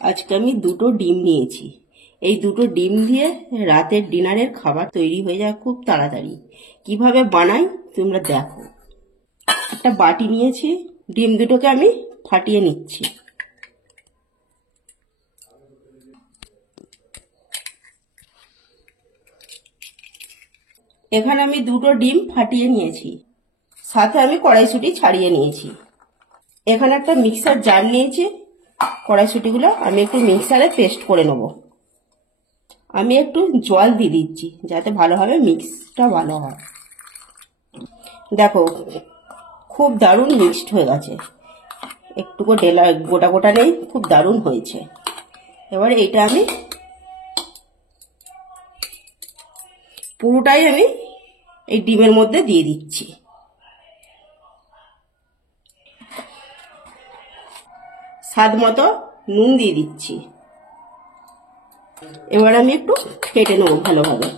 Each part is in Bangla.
আজকে আমি দুটো ডিম নিয়েছি। এই দুটো ডিম দিয়ে রাতের ডিনারের খাবার তৈরি হয়ে যায় খুব তাড়াতাড়ি। কিভাবে বানাই তোমরা দেখো। একটা বাটি নিয়েছি, ডিম দুটোকে আমি ফাটিয়ে নিচ্ছি। এখানে আমি দুটো ডিম ফাটিয়ে নিয়েছি, সাথে আমি কড়াইশুঁটি ছাড়িয়ে নিয়েছি। এখানে একটা মিক্সার জার নিয়েছি, কড়াইশুঁটিগুলো আমি একটু মিক্সারে পেস্ট করে নেব। আমি একটু জল দিয়ে দিচ্ছি যাতে ভালোভাবে মিক্সটা ভালো হয়। দেখো খুব দারুণ মিক্সড হয়ে গেছে, একটুকু ডেলা গোটা গোটা নেই, খুব দারুণ হয়েছে। এবার এটা আমি পুরোটাই আমি এই ডিমের মধ্যে দিয়ে দিচ্ছি। স্বাদ মতো নুন দিয়ে দিচ্ছি। এবার আমি একটু ফেটে নেব ভালোভাবে।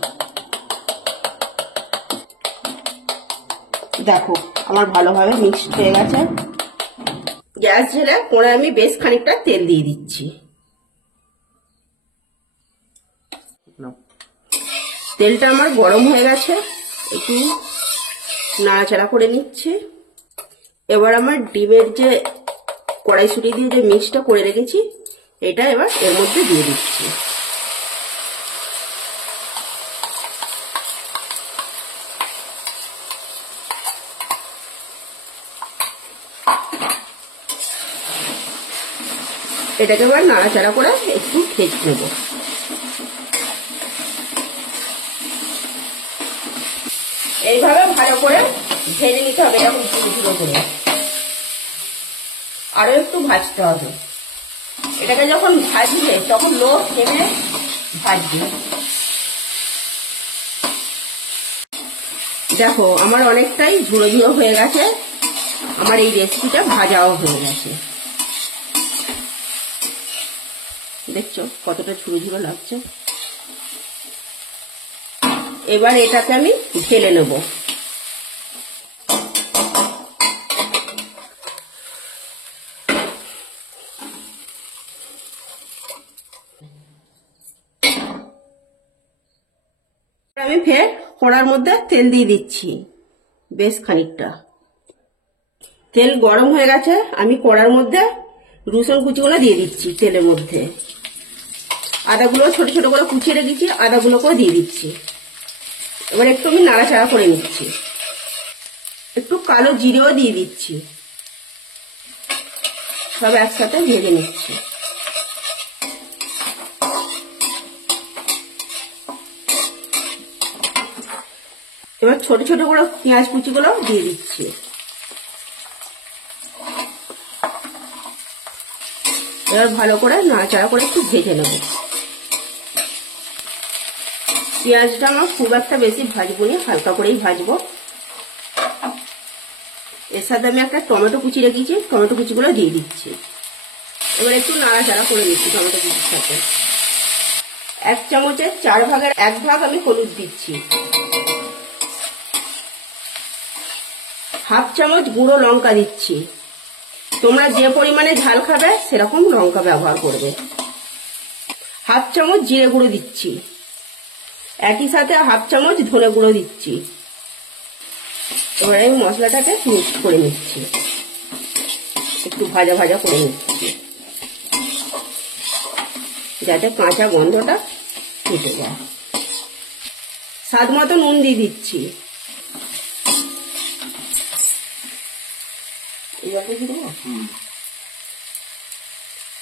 দেখো আমার ভালোভাবে মিক্সড হয়ে গেছে। গ্যাস ঝেড়ে কোণে আমি বেশ খানিকটা তেল দিয়ে দিচ্ছি। তেলটা আমার গরম হয়ে গেছে, একটু নাড়াচাড়া করে নিচ্ছে। এবার আমার ডিমের যে কড়াইশুঁটি দিয়ে যে মিক্সটা করে রেখেছি এটা এবার এর মধ্যে দিয়ে দিচ্ছি। এটাকে এবার নাড়াচাড়া করে একটু ভেজে নেব। এইভাবে ভালো করে ভেজে নিতে হবে, এরকম ছোটো ছোটো করে। আরো একটু ভাজতে হবে। এটাকে যখন ভাজবে তখন লো ফ্লেমে ভাজবে। দেখো আমার অনেকটাই ঝুড়ো ঝুড়ো হয়ে গেছে, আমার এই রেসিপিটা ভাজাও হয়ে গেছে। দেখছো কতটা ঝুড়ো ঝুড়ো লাগছে। এবার এটাকে আমি ঢেলে নেব। আমি ফের কড়ার মধ্যে তেল দিয়ে দিচ্ছি বেশ খানিকটা। তেল গরম হয়ে গেছে, আমি কড়ার মধ্যে রসুন কুচিগুলো দিয়ে দিচ্ছি তেলের মধ্যে। আদাগুলো ছোট ছোট করে কুচিয়ে রেখেছি, আদাগুলোকেও দিয়ে দিচ্ছি। এবার একটু আমি নাড়াচাড়া করে নিচ্ছি। একটু কালো জিরেও দিয়ে দিচ্ছি। সব একসাথে ভেজে নিচ্ছি। এবার ছোট ছোট করে পেঁয়াজ কুচিগুলো দিয়ে দিচ্ছি। এবার ভালো করে নাড়াচাড়া করে একটু ভেজে নেব। পেঁয়াজটা আমার খুব একটা বেশি ভাজবো না, হালকা করেই ভাজবো। এর সাথে আমি একটা টমেটো কুচি রেখেছি, টমেটো কুচিগুলো দিয়ে দিচ্ছি। এবার একটু নাড়াচাড়া করে নিচ্ছি টমেটো কুচির সাথে। 1 চামচের 4 ভাগের 1 ভাগ আমি হলুদ দিচ্ছি। 1/2 চামচ গুঁড়ো লঙ্কা দিচ্ছি। তোমরা যে পরিমাণে ঝাল খাবে সেরকম লঙ্কা ব্যবহার করবে। 1/2 চামচ জিরে গুঁড়ো দিচ্ছি। একই সাথে 1/2 চামচ ধনে গুঁড়ো দিচ্ছি। এবার আমি মশলাটাকে মিক্স করে নিচ্ছি, একটু ভাজা ভাজা করে নিচ্ছি যাতে কাঁচা গন্ধটা কেটে যায়। স্বাদ মতো নুন দিয়ে দিচ্ছি।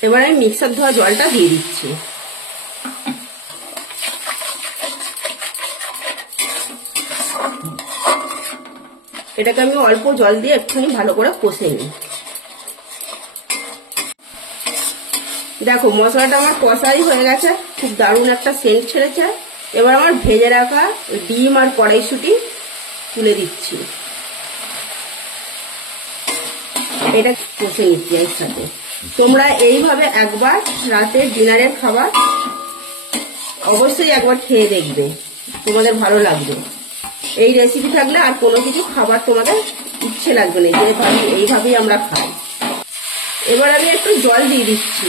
এবার আমি মিক্সার ধোয়া জলটা দিয়ে দিচ্ছি। এটাকে আমি অল্প জল দিয়ে একটুখানি ভালো করে কষে নিই। দেখো মশলাটা আমার কষাই হয়ে গেছে, খুব দারুণ একটা সেন্ট ছেড়েছে। এবার আমার ভেজে রাখা ডিম আর কড়াইশুঁটি তুলে দিচ্ছি। এটা কষে নিচ্ছি এর সাথে। তোমরা এইভাবে একবার রাতের ডিনারের খাবার অবশ্যই একবার খেয়ে দেখবে, তোমাদের ভালো লাগবে। এই রেসিপি থাকলে আর কোনো কিছু খাবার তোমাদের ইচ্ছে লাগবে না, যেভাবে এইভাবেই আমরা খাই। এবার আমি একটু জল দিয়ে দিচ্ছি।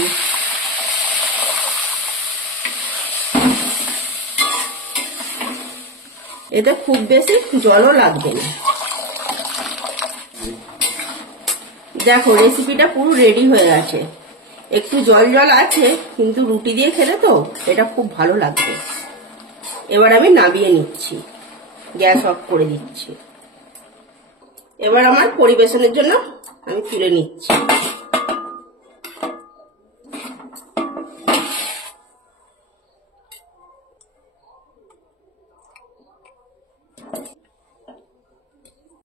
এতে খুব বেশি জলও লাগবে না। দেখো রেসিপিটা পুরো রেডি হয়ে গেছে। একটু জল জল আছে, কিন্তু রুটি দিয়ে খেলে তো এটা খুব ভালো লাগবে। এবার আমি নামিয়ে নিচ্ছি, গ্যাস অফ করে দিচ্ছি। এবার আমার পরিবেশনের জন্য আমি তুলে নিচ্ছি।